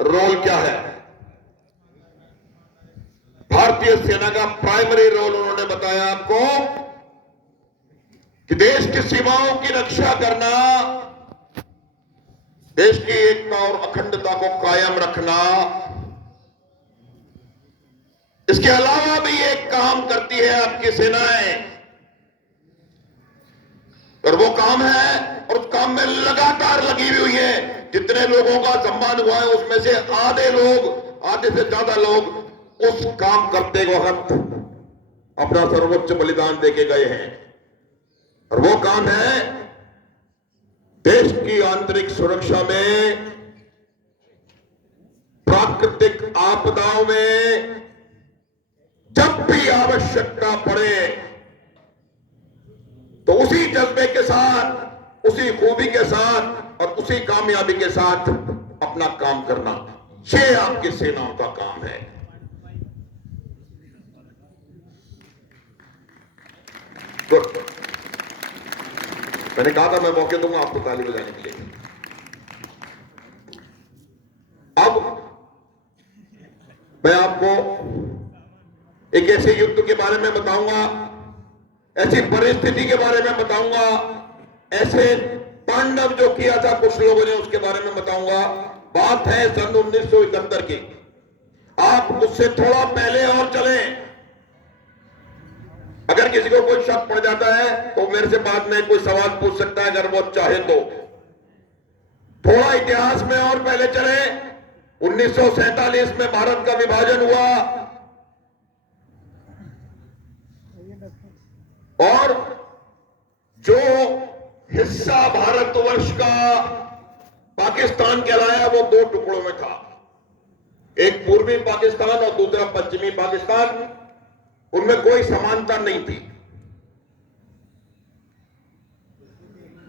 Role क्या है। भारतीय सेना का प्राइमरी रोल उन्होंने बताया आपको कि देश की सीमाओं की रक्षा करना, देश की एकता और अखंडता को कायम रखना। इसके अलावा भी एक काम करती है आपकी सेनाएं, और वो काम है, और उस काम में लगातार लगी हुई है। जितने लोगों का सम्मान हुआ है उसमें से आधे से ज्यादा लोग उस काम करते वक्त अपना सर्वोच्च बलिदान देके गए हैं, और वो काम है देश की आंतरिक सुरक्षा में, प्राकृतिक आपदाओं में जब भी आवश्यकता पड़े तो उसी जज्बे के साथ, उसी खूबी के साथ और उसी कामयाबी के साथ अपना काम करना, ये आपकी सेनाओं का काम है। गुड। मैंने कहा था मैं मौके दूंगा आपको ताली बजाने के लिए। अब मैं आपको एक ऐसे युद्ध के बारे में बताऊंगा, ऐसी परिस्थिति के बारे में बताऊंगा, ऐसे तांडव जो किया था कुछ लोगों ने उसके बारे में बताऊंगा। बात है सन 1971 की। आप उससे थोड़ा पहले और चलें। अगर किसी को कोई शक पड़ जाता है तो मेरे से बाद में कोई सवाल पूछ सकता है, अगर वो चाहे तो। थोड़ा इतिहास में और पहले चले। 1947 में भारत का विभाजन हुआ, और जो हिस्सा भारतवर्ष का पाकिस्तान कहलाया वो दो टुकड़ों में था, एक पूर्वी पाकिस्तान और दूसरा पश्चिमी पाकिस्तान। उनमें कोई समानता नहीं थी।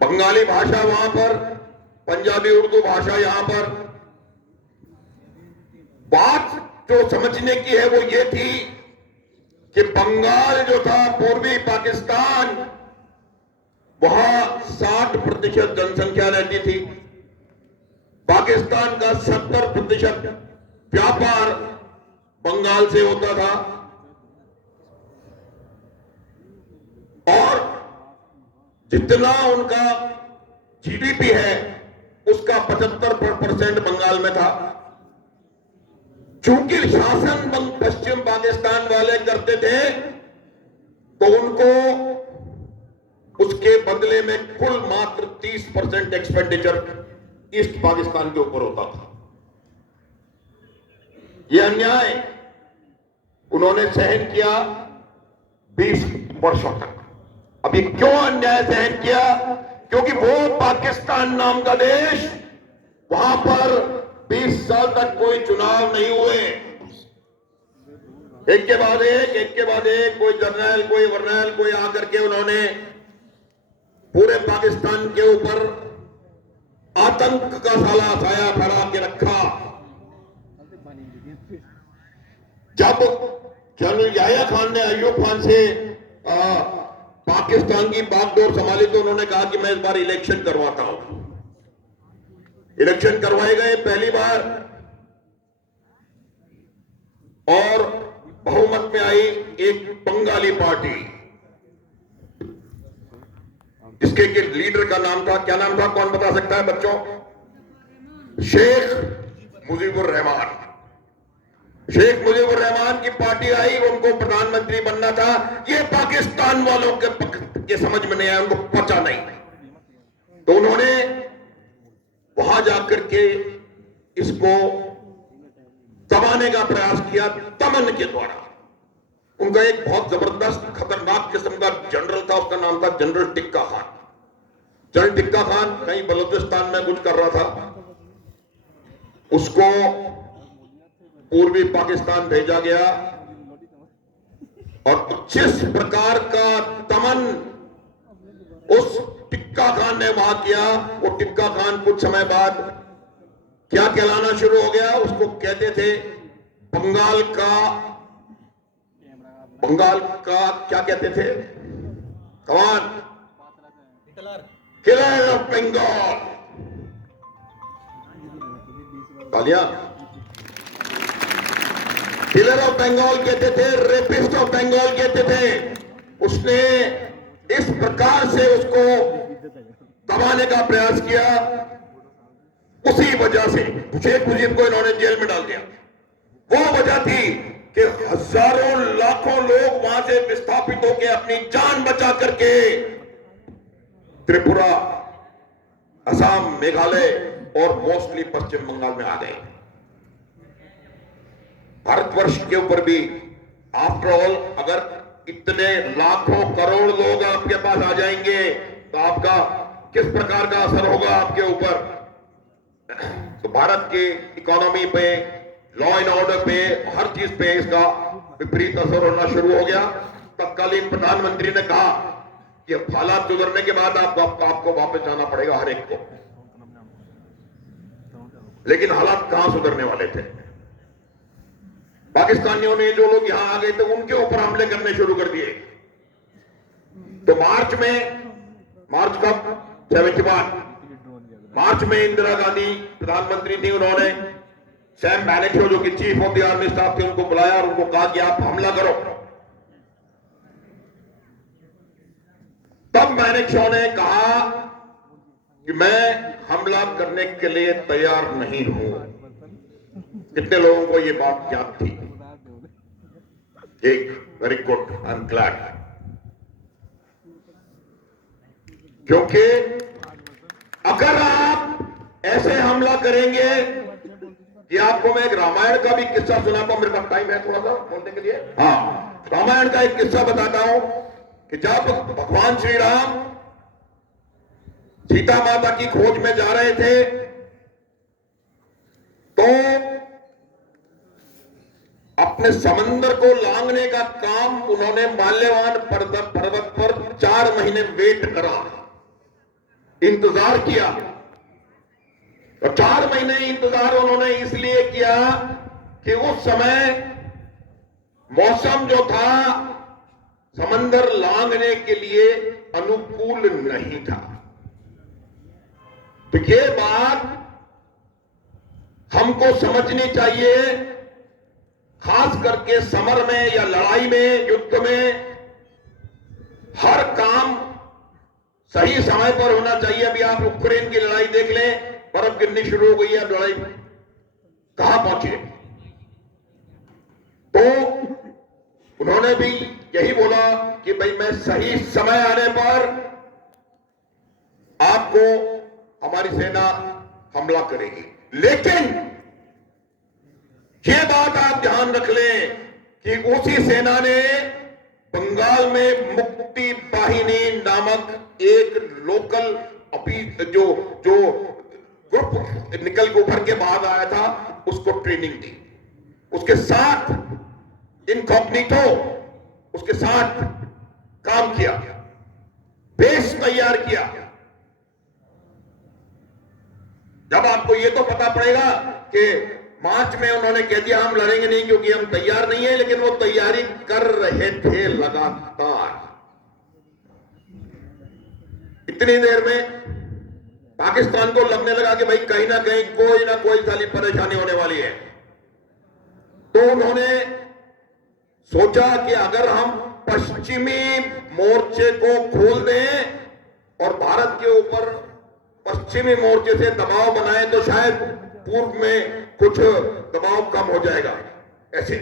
बंगाली भाषा वहां पर, पंजाबी उर्दू भाषा यहां पर। बात जो समझने की है वो ये थी कि बंगाल जो था, पूर्वी पाकिस्तान, वहां 60% जनसंख्या रहती थी। पाकिस्तान का 70% व्यापार बंगाल से होता था, और जितना उनका जीडीपी है उसका 75% बंगाल में था। चूंकि शासन पश्चिम पाकिस्तान वाले करते थे तो उनको उसके बदले में कुल मात्र 30% एक्सपेंडिचर ईस्ट पाकिस्तान के ऊपर होता था। यह अन्याय उन्होंने सहन किया 20 वर्षों तक। अभी क्यों अन्याय सहन किया? क्योंकि वो पाकिस्तान नाम का देश, वहां पर 20 साल तक कोई चुनाव नहीं हुए। एक के बाद एक, कोई जर्नैल, कोई वर्नैल, कोई आकर के उन्होंने पूरे पाकिस्तान के ऊपर आतंक का साला साया फैला के रखा। जब जनरल याह्या खान ने अय्यूब खान से पाकिस्तान की बागडोर संभाली तो उन्होंने कहा कि मैं इस बार इलेक्शन करवाता हूं। इलेक्शन करवाए गए पहली बार, और बहुमत में आई एक बंगाली पार्टी, जिसके लीडर का नाम था, क्या नाम था, कौन बता सकता है बच्चों? शेख मुजीबुर रहमान। शेख मुजीबुर रहमान की पार्टी आई, उनको प्रधानमंत्री बनना था। ये पाकिस्तान वालों के समझ में नहीं आया, उनको पचा नहीं। तो उन्होंने वहां जाकर के इसको दबाने का प्रयास किया दमन के द्वारा। उनका एक बहुत जबरदस्त खतरनाक किस्म का जनरल था, उसका नाम था जनरल टिक्का खान। जनरल टिक्का खान कहीं बलूचिस्तान में कुछ कर रहा था, उसको पूर्वी पाकिस्तान भेजा गया, और जिस प्रकार का दमन उस टिक्का खान ने वहां किया, वो टिक्का खान कुछ समय बाद क्या कहलाना शुरू हो गया? उसको कहते थे बंगाल का क्या कहते थे? कौन? Killer of Bengal. Killer of Bengal कहते थे, रेपिस्ट ऑफ बंगाल कहते थे। उसने इस प्रकार से उसको दबाने का प्रयास किया, उसी वजह से शेख मुजीब को इन्होंने जेल में डाल दिया। वो वजह थी कि हजारों लाखों लोग वहां से विस्थापित होकर अपनी जान बचा करके त्रिपुरा, असम, मेघालय और मोस्टली पश्चिम बंगाल में आ गए। भारतवर्ष के ऊपर भी आफ्टर ऑल अगर इतने लाखों करोड़ लोग आपके पास आ जाएंगे तो आपका किस प्रकार का असर होगा आपके ऊपर। तो भारत की इकोनॉमी पे, लॉ एंड ऑर्डर पे, हर चीज पे इसका विपरीत असर होना शुरू हो गया। तत्कालीन प्रधानमंत्री ने कहा कि हालात सुधरने के बाद आपको वापस जाना पड़ेगा हर एक को। लेकिन हालात कहां सुधरने वाले थे। पाकिस्तानियों ने, जो लोग यहां आ गए थे, उनके ऊपर हमले करने शुरू कर दिए। तो मार्च कब 71 मार्च में इंदिरा गांधी प्रधानमंत्री थी। उन्होंने सैम मैनेक्शॉ, जो कि chief of the army staff थे, उनको बुलाया और उनको कहा कि आप हमला करो। तब मैनेक्शॉ ने कहा कि मैं हमला करने के लिए तैयार नहीं हूं। कितने लोगों को यह बात याद थी? एक, very good, I am glad. क्योंकि अगर आप ऐसे हमला करेंगे कि आपको मैं एक रामायण का भी किस्सा सुनाता हूं, मेरे पास टाइम है थोड़ा सा बोलने के लिए। हाँ, रामायण का एक किस्सा बताता हूं कि जब भगवान श्री राम सीता माता की खोज में जा रहे थे तो अपने समंदर को लांघने का काम उन्होंने माल्यवान पर्वत पर 4 महीने वेट करा, इंतजार किया। और 4 महीने इंतजार उन्होंने इसलिए किया कि उस समय मौसम जो था समंदर लांघने के लिए अनुकूल नहीं था। तो ये बात हमको समझनी चाहिए, खास करके समर में या लड़ाई में, युद्ध में हर काम सही समय पर होना चाहिए। अभी आप यूक्रेन की लड़ाई देख लें, बर्फ गिरनी शुरू हो गई है, लड़ाई कहां पहुंचे। तो उन्होंने भी यही बोला कि भाई मैं सही समय आने पर आपको, हमारी सेना हमला करेगी। लेकिन यह बात आप ध्यान रख लें कि उसी सेना ने बंगाल में मुक्ति वाहिनी नामक एक लोकल जो ग्रुप निकल के उभर के बाद आया था, उसको ट्रेनिंग दी। उसके साथ इनकॉग्निटो उसके साथ काम किया, बेस तैयार किया। जब आपको यह तो पता पड़ेगा कि मार्च में उन्होंने कह दिया हम लड़ेंगे नहीं क्योंकि हम तैयार नहीं है, लेकिन वो तैयारी कर रहे थे लगातार। इतनी देर में पाकिस्तान को लगने लगा कि भाई कहीं ना कहीं कोई ना कोई साली परेशानी होने वाली है। तो उन्होंने सोचा कि अगर हम पश्चिमी मोर्चे को खोल दें और भारत के ऊपर पश्चिमी मोर्चे से दबाव बनाए तो शायद पूर्व में कुछ दबाव कम हो जाएगा। ऐसे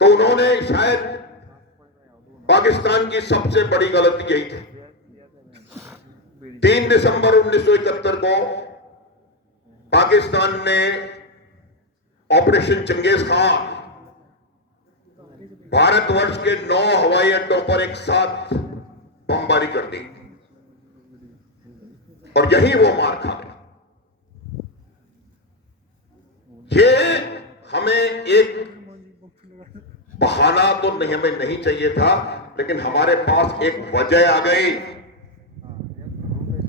तो उन्होंने, शायद पाकिस्तान की सबसे बड़ी गलती यही थी। 3 दिसंबर 1971 को पाकिस्तान ने ऑपरेशन चंगेज खान भारतवर्ष के 9 हवाई अड्डों पर एक साथ बमबारी कर दी और यही वो मार खा गया। ये हमें एक बहाना तो नहीं, हमें नहीं चाहिए था, लेकिन हमारे पास एक वजह आ गई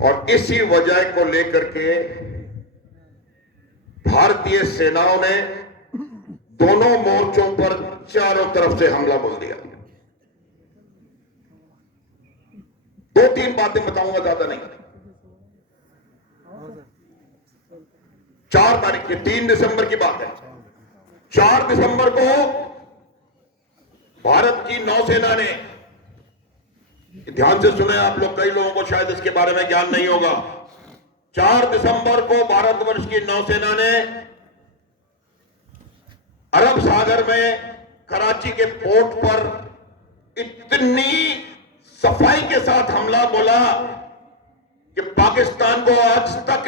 और इसी वजह को लेकर के भारतीय सेनाओं ने दोनों मोर्चों पर चारों तरफ से हमला बोल दिया। 2-3 बातें बताऊंगा, ज्यादा नहीं। 4 तारीख की, 3 दिसंबर की बात है। 4 दिसंबर को भारत की नौसेना ने, ध्यान से सुने आप लोग, कई लोगों को शायद इसके बारे में ज्ञान नहीं होगा। 4 दिसंबर को भारतवर्ष की नौसेना ने अरब सागर में कराची के पोर्ट पर इतनी सफाई के साथ हमला बोला कि पाकिस्तान को आज तक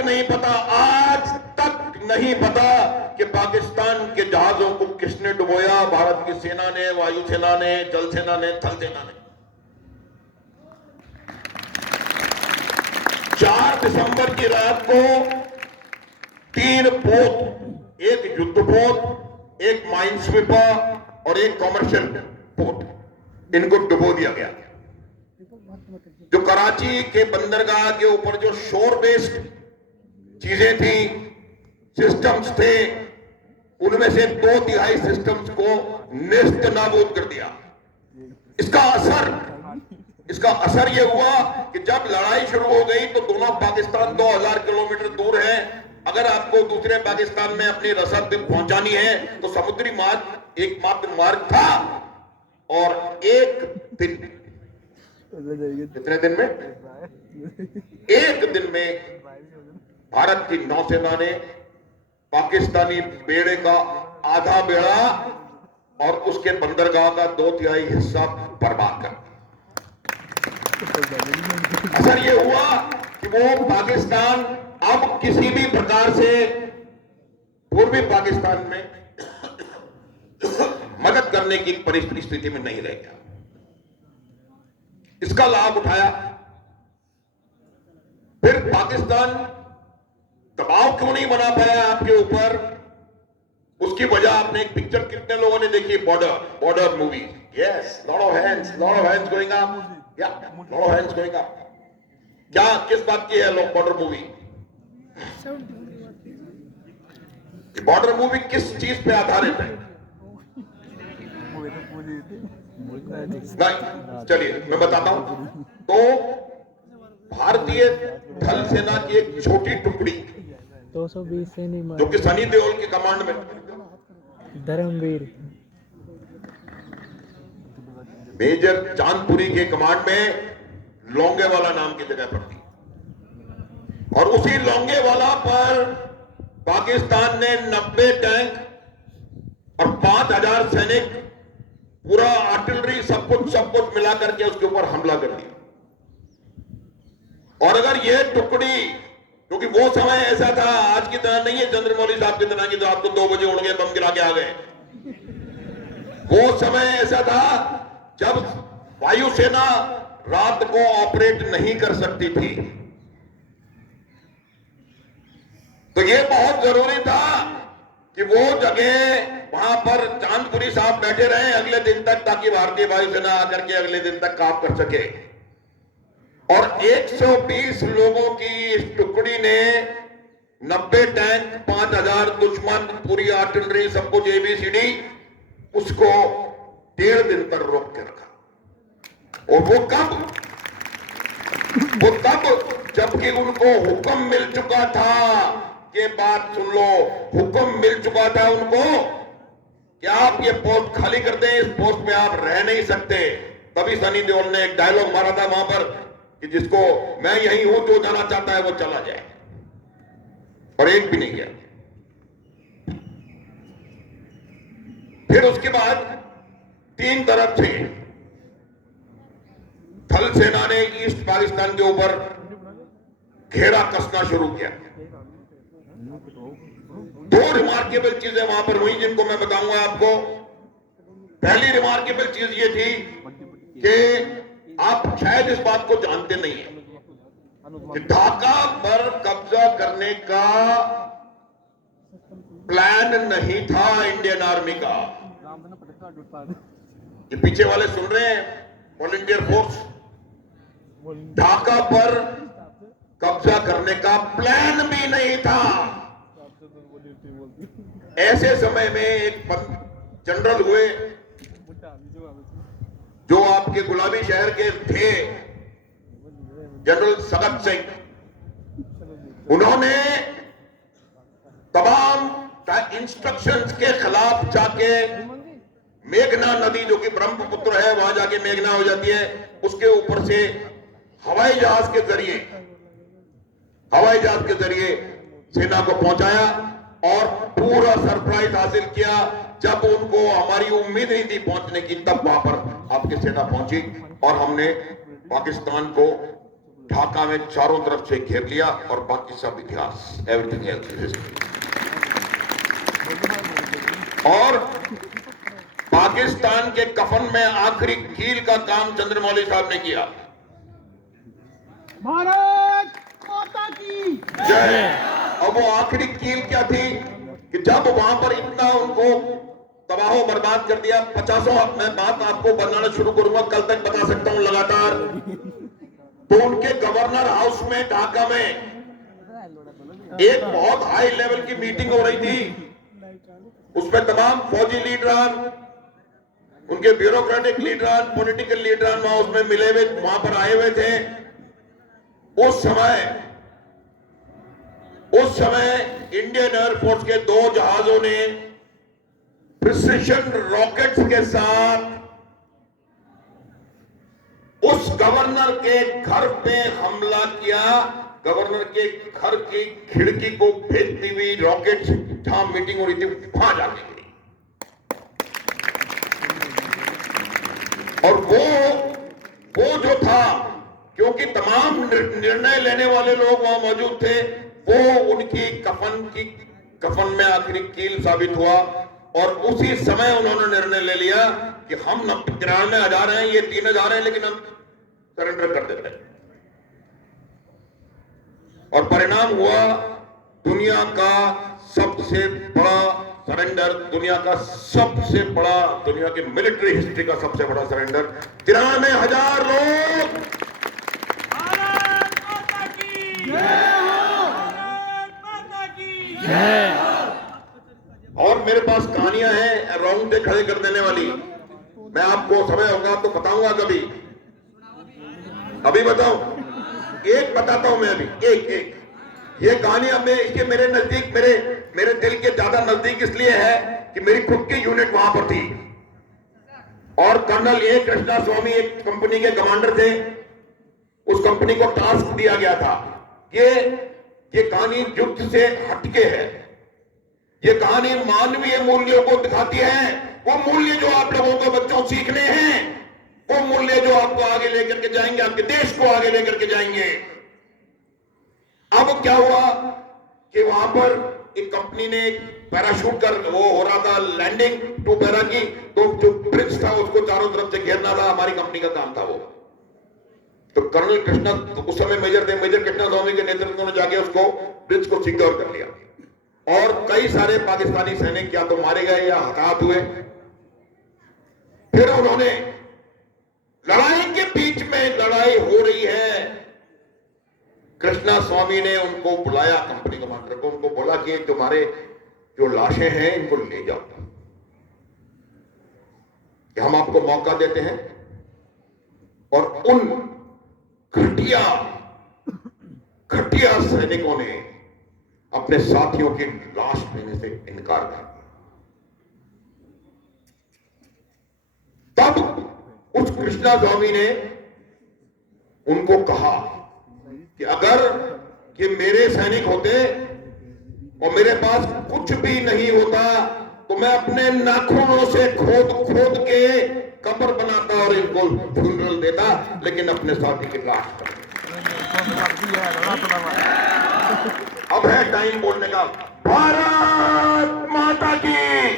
नहीं पता कि पाकिस्तान के जहाजों को किसने डुबोया। भारत की सेना ने, वायुसेना ने, जल सेना ने, थल सेना ने। 4 दिसंबर की रात को 3 पोत, एक युद्ध पोत, एक माइन स्वीपर और एक कॉमर्शियल पोर्ट, इनको डुबो दिया गया। जो कराची के बंदरगाह के ऊपर जो शोर बेस्ड चीजें थी, सिस्टम्स थे, उनमें से 2/3 सिस्टम्स को नेस्त नाबूद कर दिया। इसका असर यह हुआ कि जब लड़ाई शुरू हो गई तो दोनों पाकिस्तान 2000 किलोमीटर दूर हैं। अगर आपको दूसरे पाकिस्तान में अपनी रसद पहुंचानी है तो समुद्री मार्ग एकमात्र मार्ग था। और एक दिन, कितने दिन में? एक दिन में भारत की नौसेना ने पाकिस्तानी बेड़े का आधा बेड़ा और उसके बंदरगाह का 2/3 हिस्सा बर्बाद कर दिया। असर यह हुआ कि वो पाकिस्तान अब किसी भी प्रकार से पूर्वी पाकिस्तान में मदद करने की परिस्थिति में नहीं रह गया। इसका लाभ उठाया। फिर पाकिस्तान दबाव क्यों नहीं बना पाया आपके ऊपर, उसकी वजह आपने एक पिक्चर कितने लोगों ने देखी, Border movie. Yes, lot of hands going up, yeah lot of hands going up. क्या, किस बात की है बॉर्डर मूवी? बॉर्डर मूवी किस चीज पे आधारित है? नहीं, चलिए मैं बताता हूं। तो भारतीय थल सेना की एक छोटी टुकड़ी 220 से नहीं, जो कि सनी देओल के कमांड में, धर्मवीर मेजर चांदपुरी के कमांड में लोंगेवाला नाम की जगह पर थी। और उसी लोंगेवाला पर पाकिस्तान ने 90 टैंक और 5000 सैनिक, पूरा आर्टिलरी, सब कुछ मिला करके उसके ऊपर हमला कर दिया। और अगर यह टुकड़ी, क्योंकि वो समय ऐसा था, आज की तरह नहीं है चंद्रमौली साहब की तरह की तो आपको 2 बजे उड़ गए, बम गिरा के आ गए। वो समय ऐसा था जब वायुसेना रात को ऑपरेट नहीं कर सकती थी। तो ये बहुत जरूरी था कि वो जगह, वहां पर चांदपुरी साहब बैठे रहे अगले दिन तक, ताकि भारतीय वायुसेना आकर के अगले दिन तक काम कर सके। और 120 लोगों की इस टुकड़ी ने 90 टैंक, 5000 दुश्मन, पूरी आर्टिलरी, सब कुछ ABCD, उसको 1.5 दिन तक रोक के रखा। और वो तब जबकि उनको हुक्म मिल चुका था, ये बात सुन लो, हुक्म मिल चुका था उनको कि आप ये पोस्ट खाली कर दें, इस पोस्ट में आप रह नहीं सकते। तभी सनी देओल ने एक डायलॉग मारा था वहां पर कि जिसको मैं यही हूं, जो जाना चाहता है वो चला जाए। और एक भी नहीं गया। फिर उसके बाद 3 तरफ से थल सेना ने ईस्ट पाकिस्तान के ऊपर घेरा कसना शुरू किया। 2 रिमार्केबल चीजें वहां पर हुई जिनको मैं बताऊंगा आपको। पहली रिमार्केबल चीज ये थी कि आप शायद इस बात को जानते नहीं है कि ढाका पर कब्जा करने का प्लान नहीं था इंडियन आर्मी का। ये पीछे वाले सुन रहे हैं, वॉलंटियर फोर्स, ढाका पर कब्जा करने का प्लान भी नहीं था। ऐसे समय में एक जनरल हुए जो आपके गुलाबी शहर के थे, जनरल सगत सिंह। उन्होंने तमाम इंस्ट्रक्शंस के खिलाफ जाके मेघना नदी जो कि ब्रह्मपुत्र है वहां जाके मेघना हो जाती है, उसके ऊपर से हवाई जहाज के जरिए सेना को पहुंचाया और पूरा सरप्राइज हासिल किया। जब उनको हमारी उम्मीद नहीं थी पहुंचने की, तब वहां पर आपकी सेना पहुंची और हमने पाकिस्तान को ढाका में चारों तरफ से घेर लिया और बाकी सब इतिहास, एवरीथिंग एल्स इज हिस्ट्री। और पाकिस्तान के कफन में आखिरी कील का काम चंद्रमौली साहब ने किया। भारत माता की जय। अब वो आखिरी कील क्या थी कि जब वहां पर इतना उनको तबाह बर्बाद कर दिया, 50 मैं बात आपको बनाना शुरू करूंगा, कल तक बता सकता हूं लगातार। तो उनके गवर्नर हाउस में ढाका में एक बहुत हाई लेवल की मीटिंग हो रही थी। उसमें तमाम फौजी लीडरान, उनके ब्यूरोक्रेटिक लीडरान, पॉलिटिकल लीडरान वहां उसमें मिले हुए, वहां पर आए हुए थे। उस समय इंडियन एयरफोर्स के 2 जहाजों ने प्रिसिशन रॉकेट्स के साथ उस गवर्नर के घर पे हमला किया। गवर्नर के घर की खिड़की को भेजती हुई रॉकेट्स जहां मीटिंग हो रही थी वहां जाके गिरी। और वो जो था, क्योंकि तमाम निर्णय लेने वाले लोग वहां मौजूद थे, वो उनकी कफन में आखिरी कील साबित हुआ। और उसी समय उन्होंने निर्णय ले लिया कि हम 93,000 हैं, ये 3,000 हैं, लेकिन हम सरेंडर कर देते हैं। और परिणाम हुआ दुनिया का सबसे बड़ा सरेंडर, दुनिया की मिलिट्री हिस्ट्री का सबसे बड़ा सरेंडर। 93,000 लोग। भारत माता की और मेरे पास कहानियां हैं रोंगटे खड़े कर देने वाली। मैं आपको समय होगा तो बताऊंगा कभी। अभी बताऊं, एक बताता हूं मैं अभी, एक ये कहानियां में इसके मेरे नजदीक, मेरे दिल के ज्यादा नजदीक इसलिए है कि मेरी खुद की यूनिट वहां पर थी और कर्नल ए कृष्णा स्वामी एक कंपनी के कमांडर थे। उस कंपनी को टास्क दिया गया था, ये कहानी युद्ध से हटके है। ये कहानी मानवीय मूल्यों को दिखाती है, वो मूल्य जो आप लोगों को बच्चों सीखने हैं, वो मूल्य जो आपको आगे लेकर के जाएंगे, आपके देश को आगे लेकर के जाएंगे। अब क्या हुआ कि वहां पर एक कंपनी ने पैराशूट कर वो हो रहा था लैंडिंग 2 पैरा की, तो जो ब्रिज था उसको चारों तरफ से घेरना था, हमारी कंपनी का काम था वो। तो कर्नल कृष्णा, तो उस समय मेजर थे, मेजर कृष्णा स्वामी के नेतृत्व में जाके उसको ब्रिज को सिक्योर कर लिया और कई सारे पाकिस्तानी सैनिक या तो मारे गए या हताहत हुए। फिर उन्होंने लड़ाई के बीच में, लड़ाई हो रही है, कृष्णा स्वामी ने उनको बुलाया, कंपनी कमांडर को, उनको बोला कि तुम्हारे जो लाशें हैं इनको ले जाओ, कि हम आपको मौका देते हैं। और उन घटिया सैनिकों ने अपने साथियों की लाश देने से इनकार कर दिया। तब उस कृष्णा स्वामी ने उनको कहा कि अगर ये मेरे सैनिक होते और मेरे पास कुछ भी नहीं होता तो मैं अपने नाखूनों से खोद के कब्र बनाता और इनको फ्यूनरल देता, लेकिन अपने साथी की लाश कर। अब है टाइम बोलने का। भारत माता की,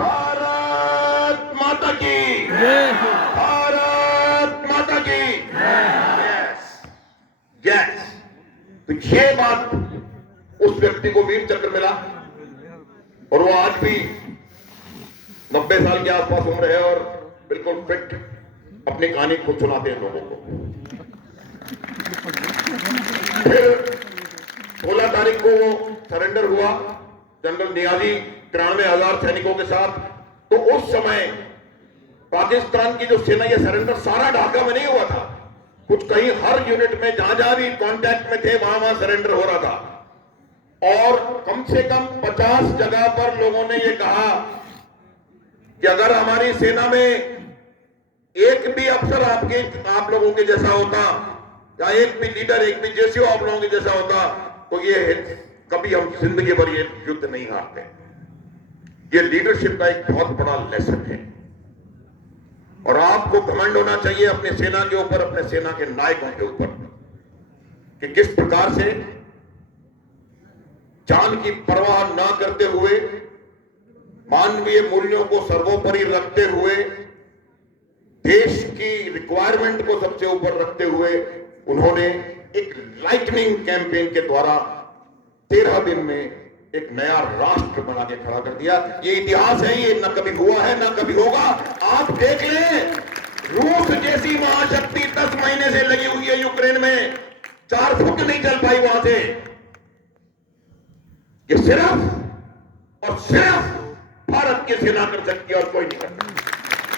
भारत माता की, भारत माता की। यस, तो ये बात उस व्यक्ति को वीर चक्र मिला और वो आज भी 90 साल के आसपास उम्र है और बिल्कुल फिट, अपनी कहानी खुद सुनाते हैं लोगों को। फिर 16 तारीख को वो सरेंडर हुआ जनरल नियाजी 93,000 सैनिकों के साथ। तो उस समय पाकिस्तान की जो सेना, ये सरेंडर सारा ढाका में नहीं हुआ था, कुछ कहीं हर यूनिट में जहां भी कांटेक्ट में थे वहां सरेंडर हो रहा था। और कम से कम 50 जगह पर लोगों ने ये कहा कि अगर हमारी सेना में एक भी अफसर आप लोगों के जैसा होता, या एक भी लीडर, एक भी जेसीओ आप लोगों के जैसा होता, तो ये कभी हम जिंदगी भर ये युद्ध नहीं हारते। ये लीडरशिप का एक बहुत बड़ा लेसन है और आपको घमंड होना चाहिए अपने सेना के ऊपर, अपने सेना के नायकों के ऊपर, कि किस प्रकार से जान की परवाह ना करते हुए, मानवीय मूल्यों को सर्वोपरि रखते हुए, देश की रिक्वायरमेंट को सबसे ऊपर रखते हुए उन्होंने एक लाइटनिंग कैंपेन के द्वारा 13 दिन में एक नया राष्ट्र बना के खड़ा कर दिया। ये इतिहास है, ये न कभी हुआ है, न कभी होगा। आप देख लें, रूस जैसी महाशक्ति 10 महीने से लगी हुई है यूक्रेन में, 4 फुट नहीं चल पाई वहां से। ये सिर्फ और सिर्फ भारत की सेना कर सकती है और कोई नहीं कर सकता।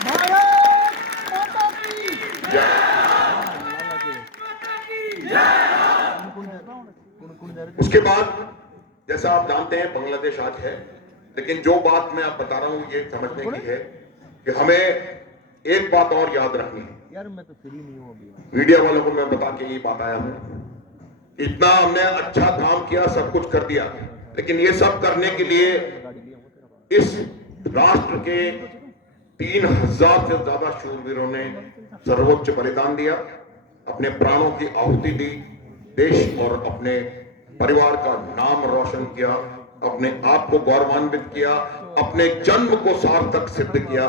भारत माता की उसके बाद जैसा आप जानते हैं बांग्लादेश आज है, लेकिन जो बात मैं आप बता रहा हूं ये समझने की है कि हमें एक बात और याद रखनी है। यार मैं तो फ्री नहीं हूं अभी। मीडिया वालों को मैं बता के ये बात आया हूं, इतना हमने अच्छा काम किया, सब कुछ कर दिया, लेकिन ये सब करने के लिए इस राष्ट्र के 3000 से ज्यादा शूरवीरों ने सर्वोच्च बलिदान दिया, अपने प्राणों की आहुति दी, देश और अपने परिवार का नाम रोशन किया, अपने आप को गौरवान्वित किया, अपने जन्म को सार्थक सिद्ध किया।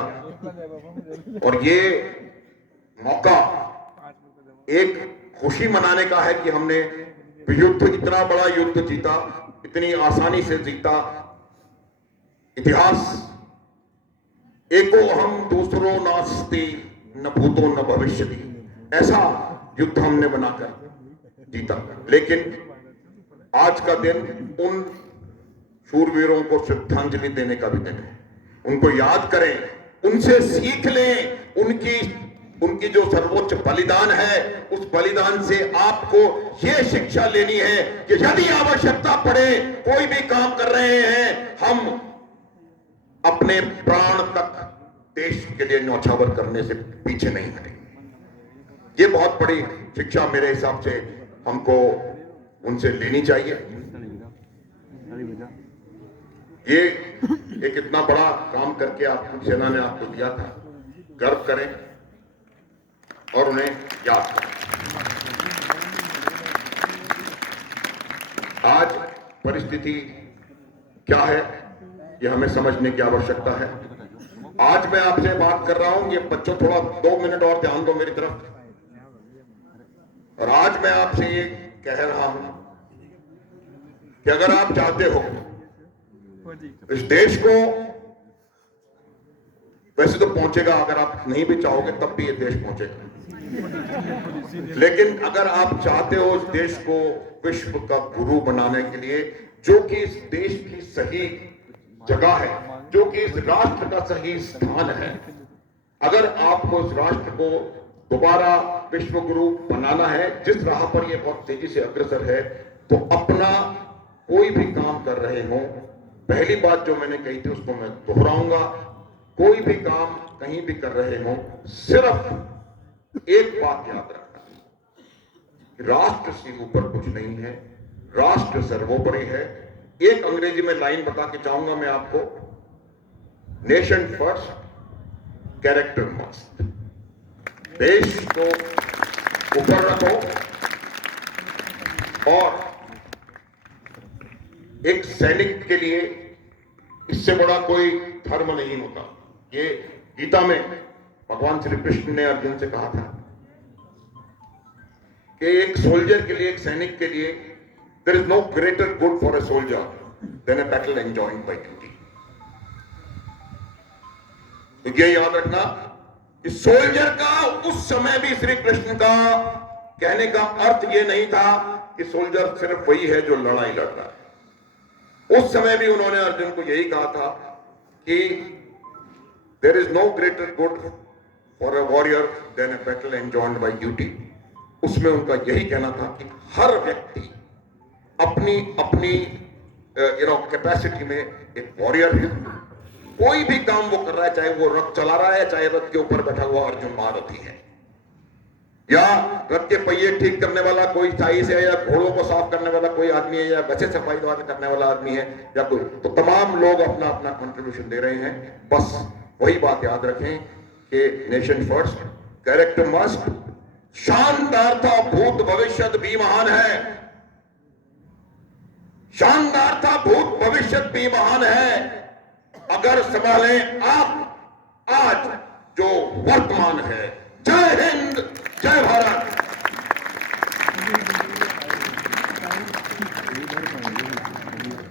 और ये मौका एक खुशी मनाने का है कि हमने युद्ध, इतना बड़ा युद्ध जीता, इतनी आसानी से जीता। इतिहास एको हम दूसरो नास्ति न भूतो न भविष्यति, ऐसा युद्ध हमने बनाकर जीता। लेकिन आज का दिन उन शूरवीरों को श्रद्धांजलि देने का भी दिन है। उनको याद करें, उनसे सीख लें, उनकी जो सर्वोच्च बलिदान है, उस बलिदान से आपको यह शिक्षा लेनी है कि यदि आवश्यकता पड़े, कोई भी काम कर रहे हैं, हम अपने प्राण तक देश के लिए न्यौछावर करने से पीछे नहीं हटेंगे। ये बहुत बड़ी शिक्षा मेरे हिसाब से हमको उनसे लेनी चाहिए। ये एक इतना बड़ा काम करके आपकी सेना ने आपको दिया था, गर्व करें और उन्हें याद करें। आज परिस्थिति क्या है ये हमें समझने की आवश्यकता है। आज मैं आपसे बात कर रहा हूं, ये बच्चों थोड़ा 2 मिनट और ध्यान दो मेरी तरफ। और आज मैं आपसे ये कह रहा हूं कि अगर आप चाहते हो इस देश को, वैसे तो पहुंचेगा, अगर आप नहीं भी चाहोगे तब भी ये देश पहुंचेगा, लेकिन अगर आप चाहते हो इस देश को विश्व का गुरु बनाने के लिए, जो कि इस देश की सही जगह है, जो कि इस राष्ट्र का सही स्थान है, अगर आपको इस राष्ट्र को दोबारा विश्व गुरु बनाना है, जिस राह पर ये बहुत तेजी से अग्रसर है, तो अपना कोई भी काम कर रहे हो, पहली बात जो मैंने कही थी उसको मैं दोहराऊंगा, कोई भी काम कहीं भी कर रहे हो, सिर्फ एक बात याद रखना, राष्ट्र से ऊपर कुछ नहीं है, राष्ट्र सर्वोपरि है। एक अंग्रेजी में लाइन बता के चाहूंगा मैं आपको, नेशन फर्स्ट, कैरेक्टर मस्ट। देश को ऊपर रखो और एक सैनिक के लिए इससे बड़ा कोई धर्म नहीं होता। ये गीता में भगवान श्री कृष्ण ने अर्जुन से कहा था कि एक सोल्जर के लिए, एक सैनिक के लिए, there is no greater good for a soldier than a battle enjoyed by duty. तो ये याद रखना कि सोल्जर का उस समय भी श्री कृष्ण का कहने का अर्थ ये नहीं था कि सोल्जर सिर्फ वही है जो लड़ाई लड़ रहा है। उस समय भी उन्होंने अर्जुन को यही कहा था कि there is no greater good for a warrior than a battle enjoyed by duty. उसमें उनका यही कहना था कि हर व्यक्ति अपनी अपनी कैपेसिटी में एक वॉरियर है। कोई भी काम वो कर रहा है, चाहे वो रथ चला रहा है, चाहे रथ के ऊपर बैठा हुआ अर्जुन महारथी है, या रथ के पहिए ठीक करने वाला कोई चाई से है, या घोड़ों को साफ करने वाला कोई आदमी है, या गसे सफाई करने वाला आदमी है, या कोई, तो तमाम लोग अपना अपना कंट्रीब्यूशन दे रहे हैं। बस वही बात याद रखें कि नेशन फर्स्ट, कैरेक्टर मस्ट, शानदार था भूत भविष्य भी महान है, शानदार था भूत भविष्य भी महान है। अगर संभाले आप आज जो वर्तमान है। जय हिंद, जय भारत।